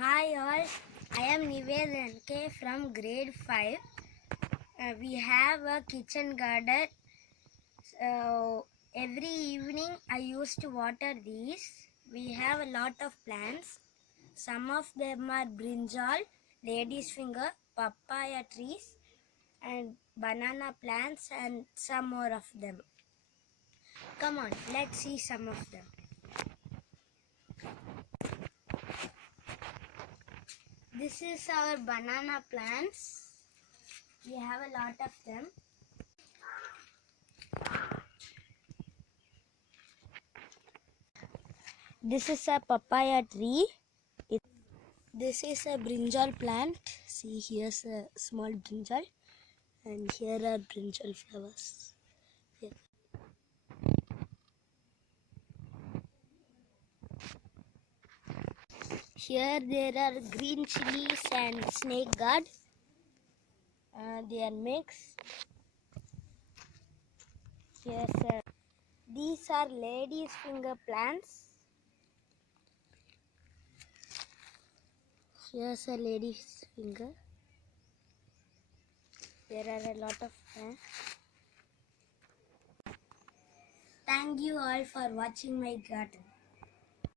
Hi all, I am Nivedanke from grade 5. We have a kitchen garden. Every evening I used to water these. We have a lot of plants. Some of them are brinjal, lady's finger, papaya trees and banana plants and some more of them. Come on, let's see some of them. This is our banana plants. We have a lot of them. This is a papaya tree. This is a brinjal plant. See, here's a small brinjal and here are brinjal flowers. Here there are green chilies and snake gourd. They are mixed. These are lady's finger plants. Here's a lady's finger. There are a lot of plants. Thank you all for watching my garden.